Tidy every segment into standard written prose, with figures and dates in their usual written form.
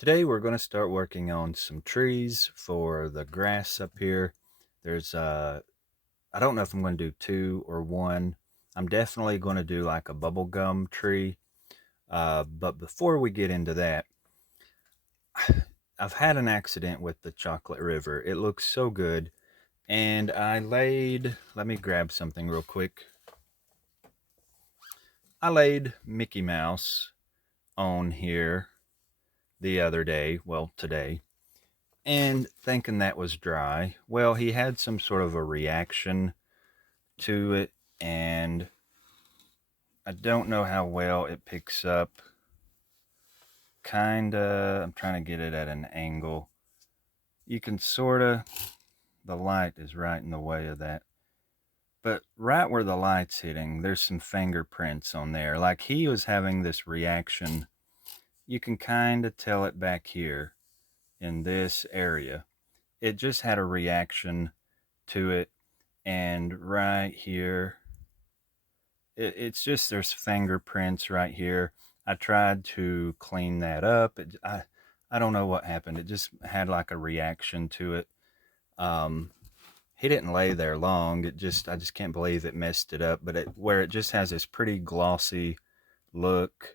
Today we're going to start working on some trees for the grass up here. There's I don't know if I'm going to do two or one. I'm definitely going to do like a bubblegum tree. But before we get into that, I've had an accident with the chocolate river. It looks so good. And let me grab something real quick. I laid Mickey Mouse on here the other day, well, today, and thinking that was dry. Well, he had some sort of a reaction to it, and I don't know how well it picks up. Kinda, I'm trying to get it at an angle. You can sorta, the light is right in the way of that. But right where the light's hitting, there's some fingerprints on there. Like he was having this reaction. You can kind of tell it back here in this area. It just had a reaction to it. And right here, it's just there's fingerprints right here. I tried to clean that up. I don't know what happened. It just had like a reaction to it. Um, he didn't lay there long. I just can't believe it messed it up. But where it just has this pretty glossy look,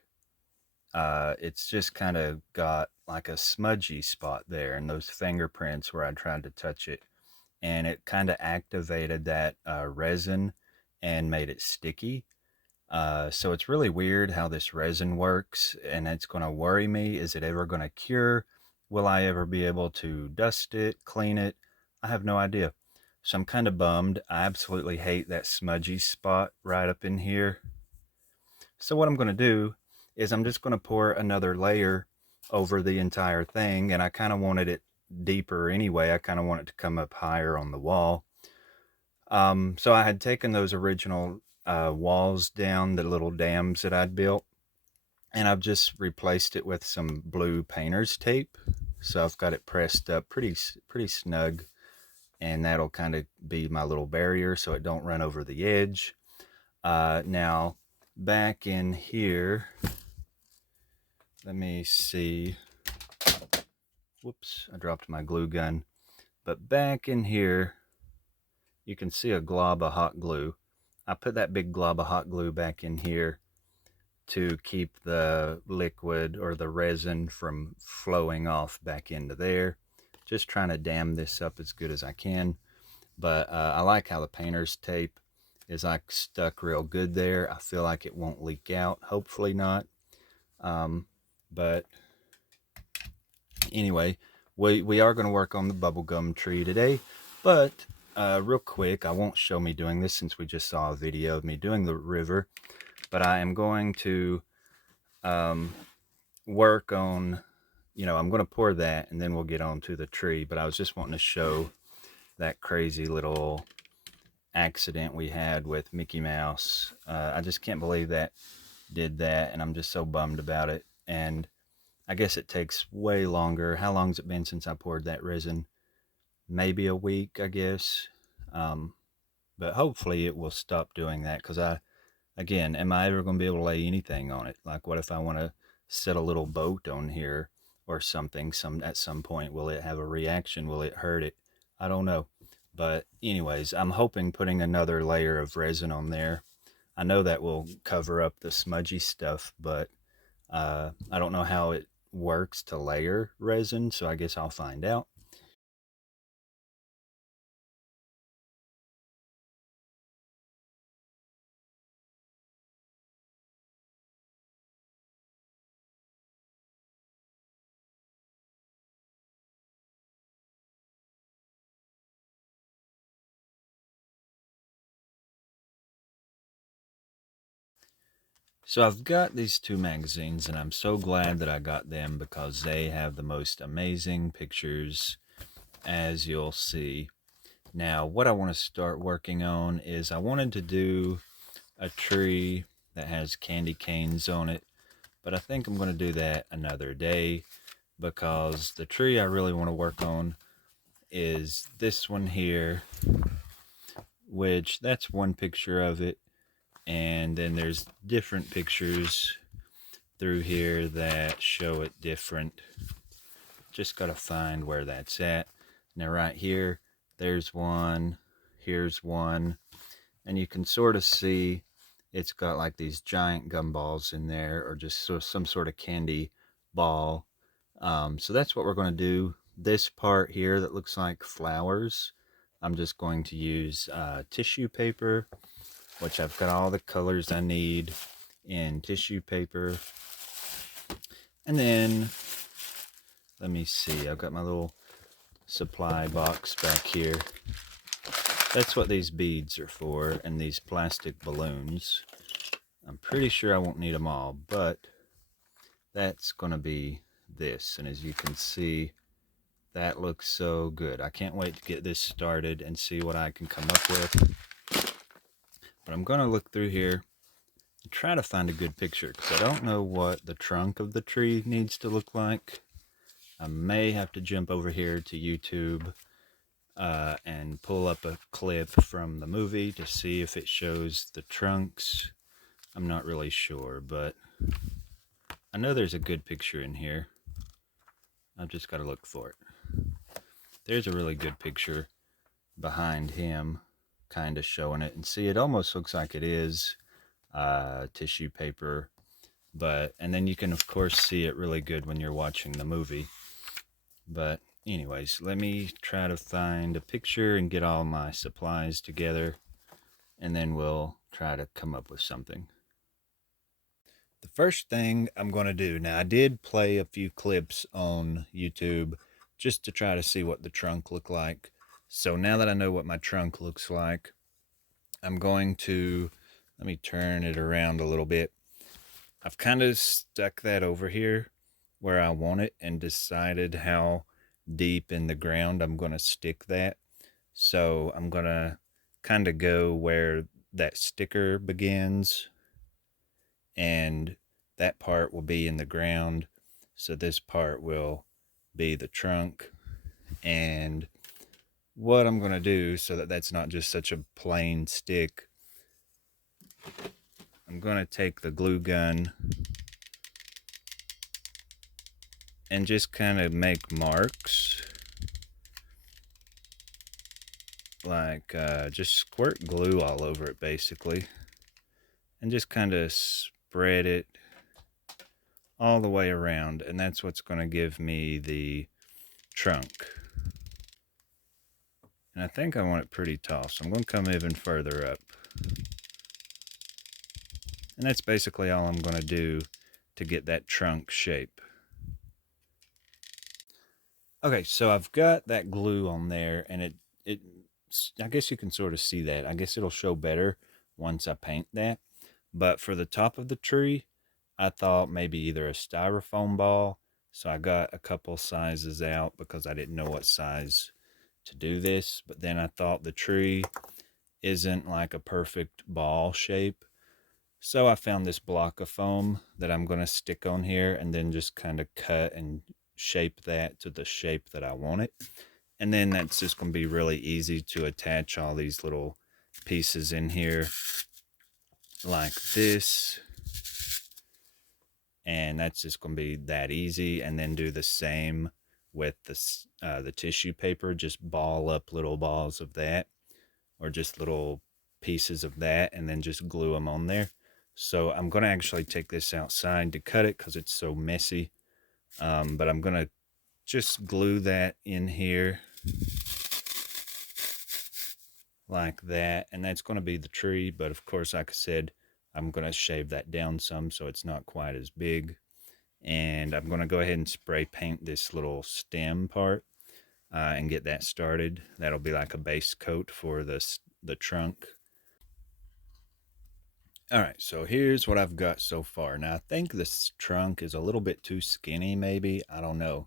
it's just kind of got like a smudgy spot there, and those fingerprints where I tried to touch it, and it kind of activated that resin and made it sticky. So it's really weird how this resin works, and it's going to worry me. Is it ever going to cure? Will I ever be able to dust it, clean it? I have no idea. So I'm kind of bummed. I absolutely hate that smudgy spot right up in here. So what I'm going to do is I'm just going to pour another layer over the entire thing, and I kind of wanted it deeper anyway. I kind of want it to come up higher on the wall. So I had taken those original walls down, the little dams that I'd built, and I've just replaced it with some blue painter's tape. So I've got it pressed up pretty snug, and that'll kind of be my little barrier so it don't run over the edge. Now back in here, let me see. Whoops, I dropped my glue gun. But back in here, you can see a glob of hot glue. I put that big glob of hot glue back in here to keep the liquid or the resin from flowing off back into there. Just trying to dam this up as good as I can. But I like how the painter's tape is like stuck real good there. I feel like it won't leak out. Hopefully not. But anyway, we are going to work on the bubblegum tree today. But real quick, I won't show me doing this since we just saw a video of me doing the river. But I am going to work on, I'm going to pour that and then we'll get on to the tree. But I was just wanting to show that crazy little accident we had with Mickey Mouse. I just can't believe that did that, and I'm just so bummed about it. And I guess it takes way longer. How long's it been since I poured that resin? Maybe a week, I guess. But hopefully it will stop doing that, because again, am I ever going to be able to lay anything on it? Like, what if I want to set a little boat on here or something? At some point, will it have a reaction? Will it hurt it? I don't know. But anyways, I'm hoping putting another layer of resin on there. I know that will cover up the smudgy stuff, but I don't know how it works to layer resin, so I guess I'll find out. So I've got these two magazines, and I'm so glad that I got them because they have the most amazing pictures, as you'll see. Now, what I want to start working on is I wanted to do a tree that has candy canes on it, but I think I'm going to do that another day, because the tree I really want to work on is this one here, which that's one picture of it. And then there's different pictures through here that show it different. just got to find where that's at. Now right here, there's one, here's one, and you can sort of see it's got like these giant gumballs in there, or just some sort of candy ball. So that's what we're going to do. This part here that looks like flowers, I'm just going to use tissue paper, which I've got all the colors I need in tissue paper. And then, let me see, I've got my little supply box back here. That's what these beads are for, and these plastic balloons. I'm pretty sure I won't need them all, but that's going to be this. And as you can see, that looks so good. I can't wait to get this started and see what I can come up with. But I'm going to look through here and try to find a good picture, because I don't know what the trunk of the tree needs to look like. I may have to jump over here to YouTube and pull up a clip from the movie to see if it shows the trunks. I'm not really sure, but I know there's a good picture in here. I've just got to look for it. There's a really good picture behind him, kind of showing it. And see, it almost looks like it is tissue paper. And then you can, of course, see it really good when you're watching the movie. But anyways, let me try to find a picture and get all my supplies together, and then we'll try to come up with something. The first thing I'm going to do, now I did play a few clips on YouTube just to try to see what the trunk looked like. So now that I know what my trunk looks like, I'm going to, let me turn it around a little bit. I've kind of stuck that over here where I want it and decided how deep in the ground I'm going to stick that. So I'm going to kind of go where that sticker begins, and that part will be in the ground. So this part will be the trunk. And what I'm going to do, so that that's not just such a plain stick, I'm going to take the glue gun and just kind of make marks, like just squirt glue all over it basically, and just kind of spread it all the way around, and that's what's going to give me the trunk. And I think I want it pretty tall, so I'm going to come even further up. And that's basically all I'm going to do to get that trunk shape. Okay, so I've got that glue on there, and I guess you can sort of see that. I guess it'll show better once I paint that. But for the top of the tree, I thought maybe either a styrofoam ball. So I got a couple sizes out because I didn't know what size to do this. But then I thought the tree isn't like a perfect ball shape. So I found this block of foam that I'm going to stick on here, and then just kind of cut and shape that to the shape that I want it. And then that's just going to be really easy to attach all these little pieces in here like this. And that's just going to be that easy. And then do the same with the tissue paper. Just ball up little balls of that, or just little pieces of that, and then just glue them on there. So I'm going to actually take this outside to cut it because it's so messy. But I'm going to just glue that in here like that, and that's going to be the tree. But of course, like I said, I'm going to shave that down some so it's not quite as big. And I'm going to go ahead and spray paint this little stem part and get that started. That'll be like a base coat for the trunk. All right, so here's what I've got so far. Now, I think this trunk is a little bit too skinny, maybe. I don't know.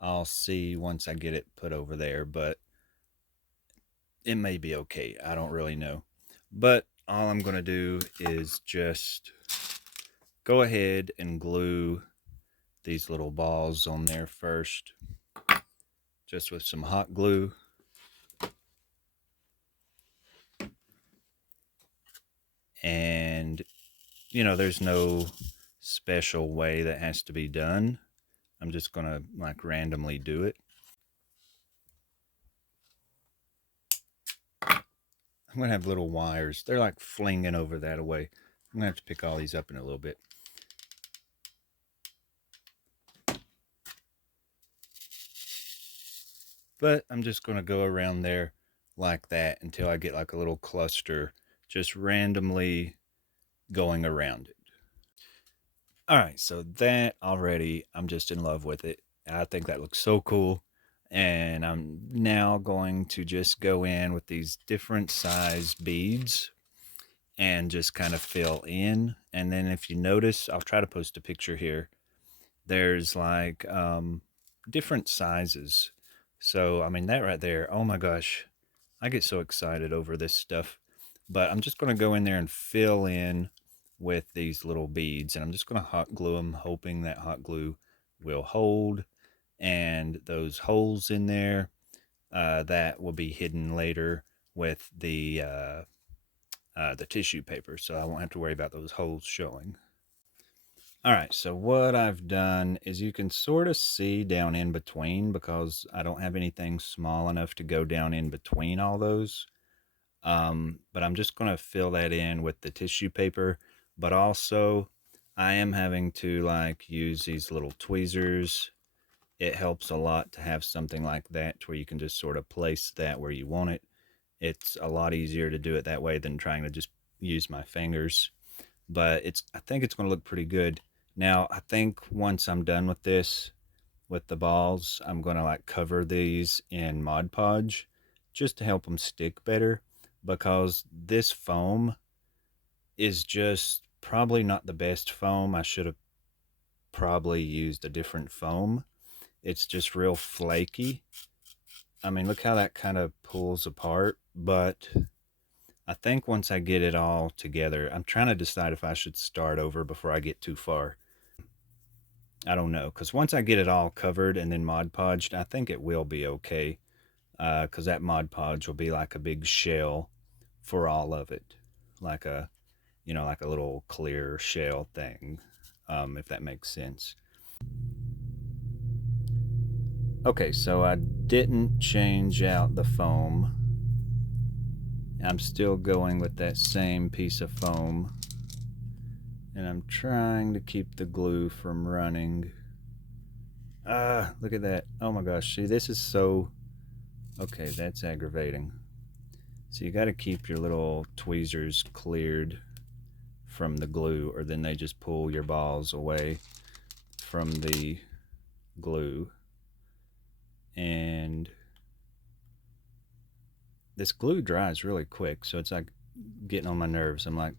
I'll see once I get it put over there, but it may be okay. I don't really know. But all I'm going to do is just go ahead and glue these little balls on there first, just with some hot glue. And, you know, there's no special way that has to be done. I'm just going to like randomly do it. I'm going to have little wires. They're like flinging over that away. I'm going to have to pick all these up in a little bit. But I'm just going to go around there like that until I get like a little cluster just randomly going around it. All right, so that already, I'm just in love with it. I think that looks so cool. And I'm now going to just go in with these different size beads and just kind of fill in. And then if you notice, I'll try to post a picture here. There's like different sizes. So, I mean, that right there, oh my gosh, I get so excited over this stuff. But I'm just going to go in there and fill in with these little beads. And I'm just going to hot glue them, hoping that hot glue will hold. And those holes in there, that will be hidden later with the tissue paper. So I won't have to worry about those holes showing. All right, so what I've done is you can sort of see down in between because I don't have anything small enough to go down in between all those. But I'm just going to fill that in with the tissue paper, but also I am having to like use these little tweezers. It helps a lot to have something like that where you can just sort of place that where you want it. It's a lot easier to do it that way than trying to just use my fingers. But I think it's going to look pretty good. Now, I think once I'm done with this, with the balls, I'm going to like cover these in Mod Podge just to help them stick better, because this foam is just probably not the best foam. I should have probably used a different foam. It's just real flaky. I mean, look how that kind of pulls apart, but I think once I get it all together, I'm trying to decide if I should start over before I get too far. I don't know, because once I get it all covered and then Mod Podged, I think it will be okay, because that Mod Podge will be like a big shell for all of it, like a, like a little clear shell thing, if that makes sense. Okay, so I didn't change out the foam. I'm still going with that same piece of foam, and I'm trying to keep the glue from running. Look at that. Oh my gosh, see, this is so, okay, that's aggravating. So you got to keep your little tweezers cleared from the glue, or then they just pull your balls away from the glue. And this glue dries really quick, so it's like getting on my nerves. I'm like,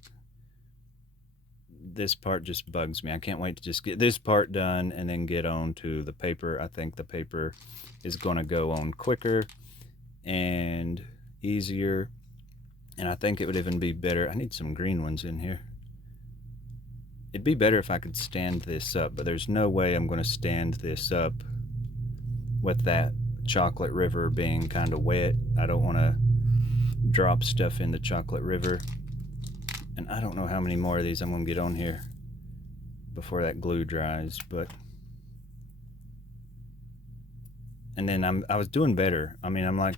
this part just bugs me. I can't wait to just get this part done and then get on to the paper. I think the paper is going to go on quicker and easier, and I think it would even be better. I need some green ones in here. It'd be better if I could stand this up, but there's no way I'm going to stand this up with that chocolate river being kind of wet. I don't want to drop stuff in the chocolate river. And I don't know how many more of these I'm going to get on here before that glue dries, but... And then I was doing better. I mean, I'm like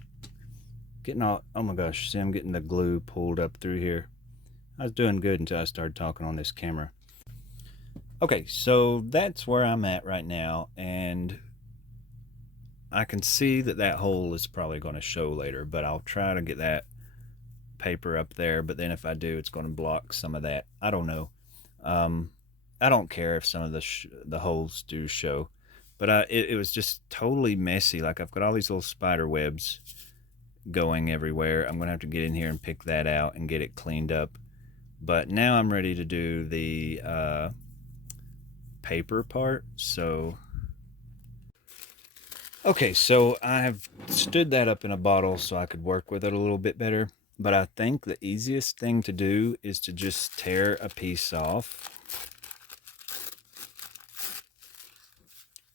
getting all, oh my gosh, see, I'm getting the glue pulled up through here. I was doing good until I started talking on this camera. Okay, so that's where I'm at right now, and I can see that that hole is probably going to show later, but I'll try to get that paper up there. But then if I do, it's going to block some of that. I don't know. I don't care if some of the holes do show, but it was just totally messy. Like, I've got all these little spider webs going everywhere. I'm going to have to get in here and pick that out and get it cleaned up. But now I'm ready to do the paper part. So okay, so I've stood that up in a bottle so I could work with it a little bit better. But I think the easiest thing to do is to just tear a piece off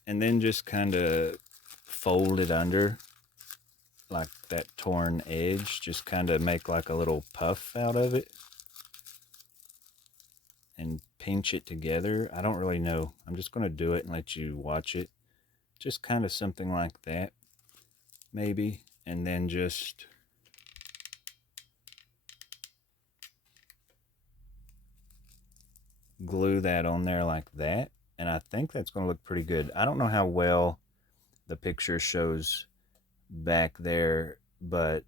and then just kind of fold it under, like that torn edge, just kind of make like a little puff out of it and pinch it together. I don't really know. I'm just going to do it and let you watch it. just kind of something like that, maybe, and then just glue that on there like that, and I think that's going to look pretty good. I don't know how well the picture shows back there, but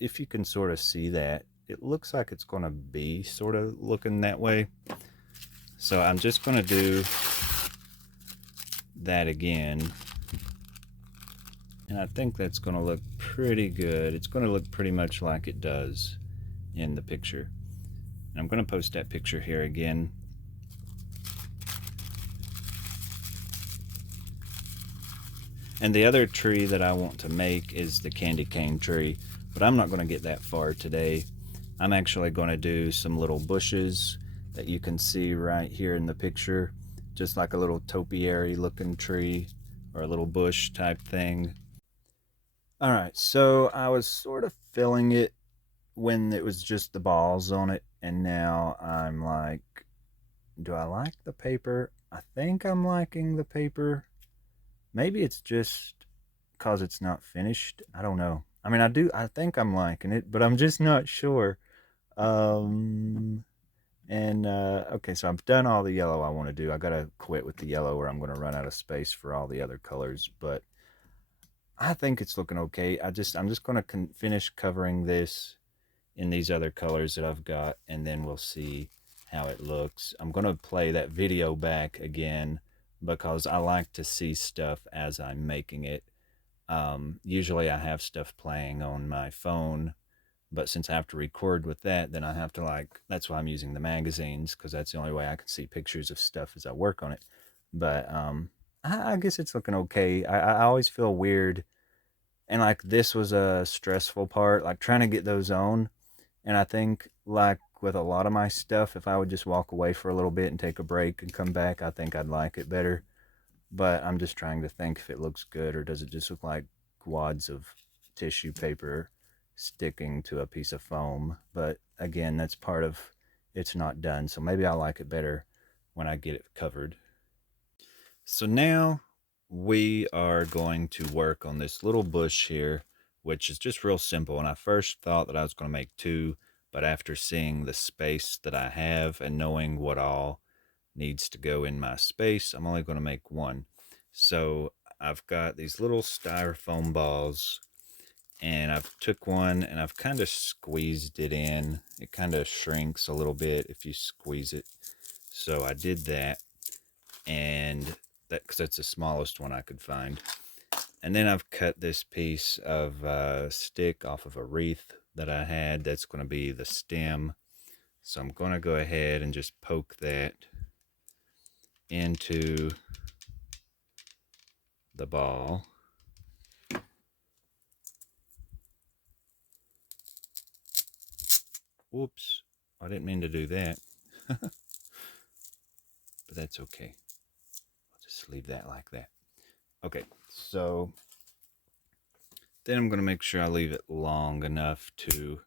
if you can sort of see that, it looks like it's going to be sort of looking that way. So I'm just going to do that again, and I think that's going to look pretty good. It's going to look pretty much like it does in the picture. And I'm going to post that picture here again. And the other tree that I want to make is the candy cane tree, but I'm not going to get that far today. I'm actually going to do some little bushes that you can see right here in the picture, just like a little topiary looking tree or a little bush type thing. All right, so I was sort of filling it when it was just the balls on it, and now I'm like, do I like the paper? I think I'm liking the paper. Maybe it's just because it's not finished. I don't know. I mean, I think I'm liking it, but I'm just not sure. Um, okay, so I've done all the yellow I want to do. I gotta quit with the yellow or I'm gonna run out of space for all the other colors, but I think it's looking okay. I'm just gonna finish covering this in these other colors that I've got, and then we'll see how it looks. I'm gonna play that video back again because I like to see stuff as I'm making it. Usually I have stuff playing on my phone, but since I have to record with that, then I have to that's why I'm using the magazines, because that's the only way I can see pictures of stuff as I work on it. But I guess it's looking okay. I always feel weird, and like this was a stressful part, like trying to get those on. And I think like with a lot of my stuff, if I would just walk away for a little bit and take a break and come back, I think I'd like it better. But I'm just trying to think if it looks good or does it just look like wads of tissue paper sticking to a piece of foam. But again, that's part of it's not done. So maybe I'll like it better when I get it covered. So now we are going to work on this little bush here, which is just real simple. And I first thought that I was going to make two, but after seeing the space that I have and knowing what all needs to go in my space, I'm only going to make one. So I've got these little styrofoam balls, and I've took one and I've kind of squeezed it in. It kind of shrinks a little bit if you squeeze it. So I did that, and because that's the smallest one I could find. And then I've cut this piece of stick off of a wreath that I had. That's going to be the stem. So I'm going to go ahead and just poke that into the ball. Whoops, I didn't mean to do that. But that's okay. I'll just leave that like that. Okay, so then I'm going to make sure I leave it long enough to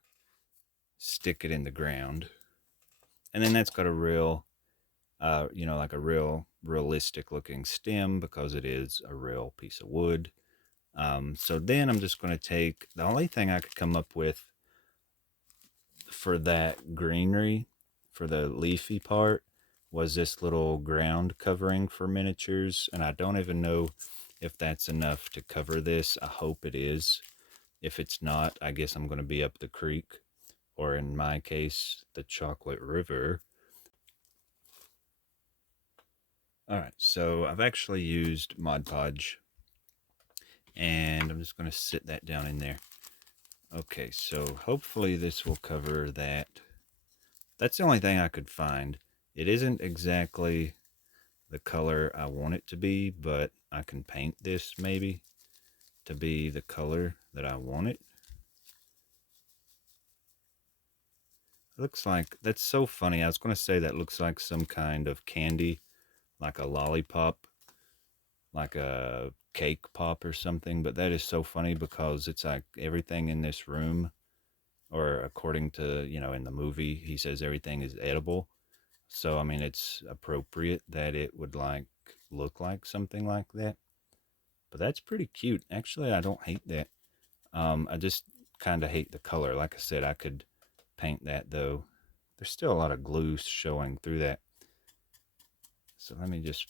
stick it in the ground. And then that's got a real, like a real realistic looking stem because it is a real piece of wood. So then I'm just going to take, the only thing I could come up with for that greenery, for the leafy part, was this little ground covering for miniatures. And I don't even know if that's enough to cover this. I hope it is. If it's not, I guess I'm going to be up the creek, or in my case, the Chocolate River. All right, so I've actually used Mod Podge, and I'm just going to sit that down in there. Okay, so hopefully this will cover that. That's the only thing I could find. It isn't exactly the color I want it to be, but I can paint this maybe to be the color that I want it. Looks like, that's so funny. I was going to say that looks like some kind of candy, like a lollipop, like a cake pop or something, but that is so funny because it's like everything in this room, or according to, in the movie, he says everything is edible. So, I mean, it's appropriate that it would look like something like that. But that's pretty cute. Actually, I don't hate that. I just kind of hate the color. Like I said, I could paint that though. There's still a lot of glue showing through that. So let me just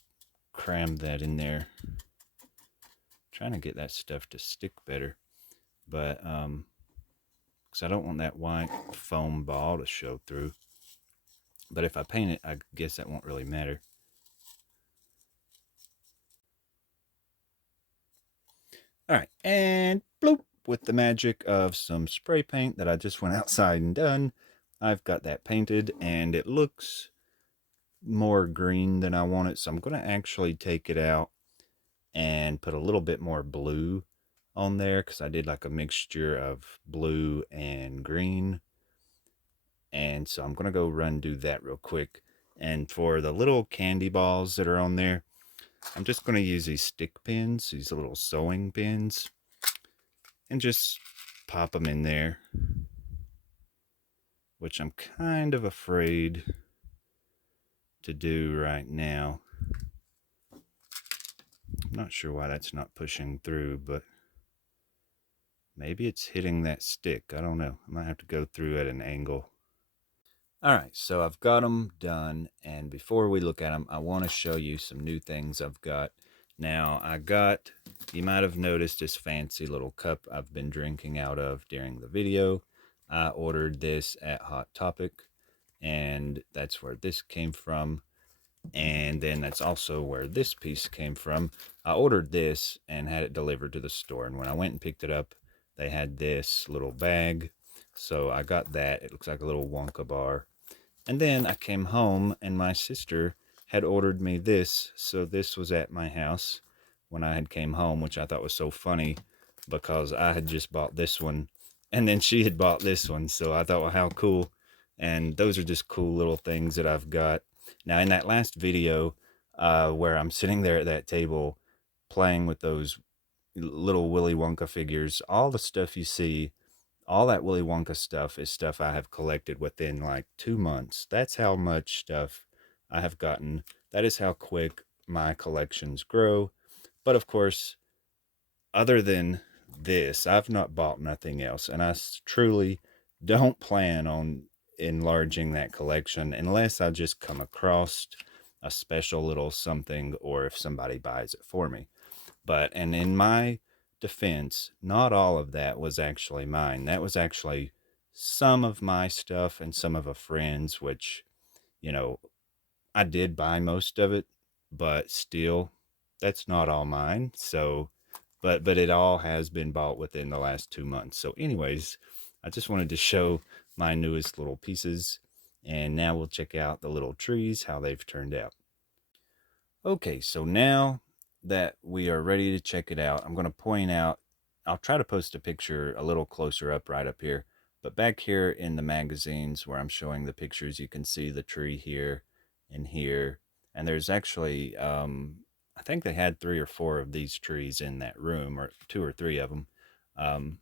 cram that in there. Trying to get that stuff to stick better. But, because I don't want that white foam ball to show through. But if I paint it, I guess that won't really matter. All right, and bloop, with the magic of some spray paint that I just went outside and done, I've got that painted, and it looks more green than I want it. So I'm going to actually take it out and put a little bit more blue on there, because I did like a mixture of blue and green. And so I'm going to go run do that real quick. And for the little candy balls that are on there, I'm just going to use these stick pins, these little sewing pins, and just pop them in there, which I'm kind of afraid to do right now. I'm not sure why that's not pushing through, but maybe it's hitting that stick. I don't know. I might have to go through at an angle. All right, so I've got them done, and before we look at them, I want to show you some new things I've got. Now, you might have noticed this fancy little cup I've been drinking out of during the video. I ordered this at Hot Topic, and that's where this came from. And then that's also where this piece came from. I ordered this and had it delivered to the store, and when I went and picked it up, they had this little bag. So I got that. It looks like a little Wonka bar. And then I came home, and my sister had ordered me this. So this was at my house when I had came home, which I thought was so funny because I had just bought this one, and then she had bought this one. So I thought, well, how cool. And those are just cool little things that I've got. Now, in that last video where I'm sitting there at that table playing with those little Willy Wonka figures, all the stuff you see, all that Willy Wonka stuff is stuff I have collected within like 2 months. That's how much stuff I have gotten. That is how quick my collections grow. But of course, other than this, I've not bought nothing else. And I truly don't plan on enlarging that collection unless I just come across a special little something, or if somebody buys it for me. And in my defense, not all of that was actually mine. That was actually some of my stuff and some of a friend's, which, you know, I did buy most of it, but still, that's not all mine. So, but it all has been bought within the last 2 months. So anyways, I just wanted to show my newest little pieces, and now we'll check out the little trees, how they've turned out. Okay, so now that we are ready to check it out, I'm going to point out, I'll try to post a picture a little closer up right up here, but back here in the magazines where I'm showing the pictures, you can see the tree here and here. And there's actually, I think they had 3 or 4 of these trees in that room, or 2 or 3 of them.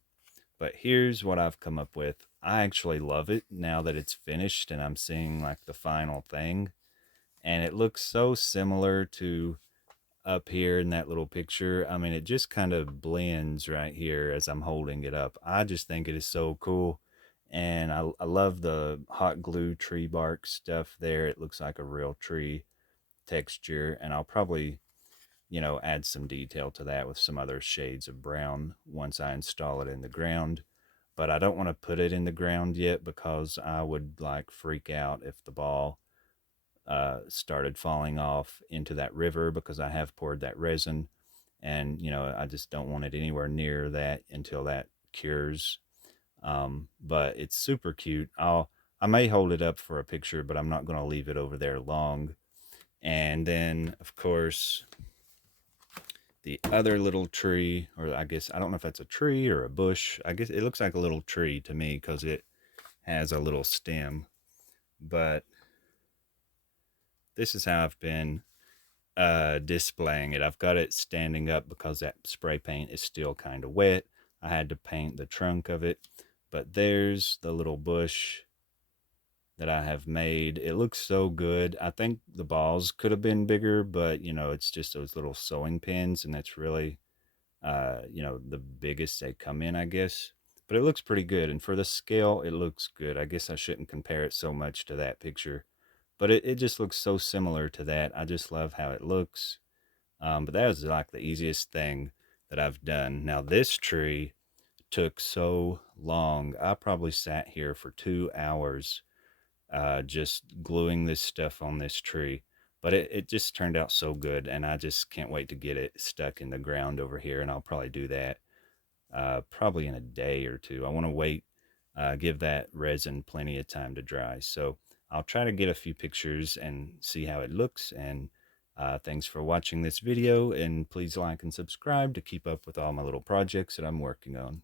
But here's what I've come up with. I actually love it now that it's finished and I'm seeing like the final thing. And it looks so similar to up here in that little picture. I mean, it just kind of blends right here as I'm holding it up. I just think it is so cool. And I love the hot glue tree bark stuff there. It looks like a real tree texture. And I'll probably, add some detail to that with some other shades of brown once I install it in the ground. But I don't want to put it in the ground yet because I would like freak out if the ball started falling off into that river, because I have poured that resin, and I just don't want it anywhere near that until that cures. But it's super cute. I may hold it up for a picture, but I'm not going to leave it over there long. And then of course the other little tree, or I guess I don't know if that's a tree or a bush. I guess it looks like a little tree to me because it has a little stem. But this is how I've been displaying it. I've got it standing up because that spray paint is still kind of wet. I had to paint the trunk of it. But there's the little bush that I have made. It looks so good. I think the balls could have been bigger, but it's just those little sewing pins, and that's really you know, the biggest they come in, I guess. But it looks pretty good. And for the scale, it looks good. I guess I shouldn't compare it so much to that picture. But it just looks so similar to that. I just love how it looks. But that was like the easiest thing that I've done. Now, this tree took so long. I probably sat here for 2 hours just gluing this stuff on this tree. But it just turned out so good, and I just can't wait to get it stuck in the ground over here, and I'll probably do that probably in a day or two. I want to wait, give that resin plenty of time to dry. So I'll try to get a few pictures and see how it looks. And thanks for watching this video, and please like and subscribe to keep up with all my little projects that I'm working on.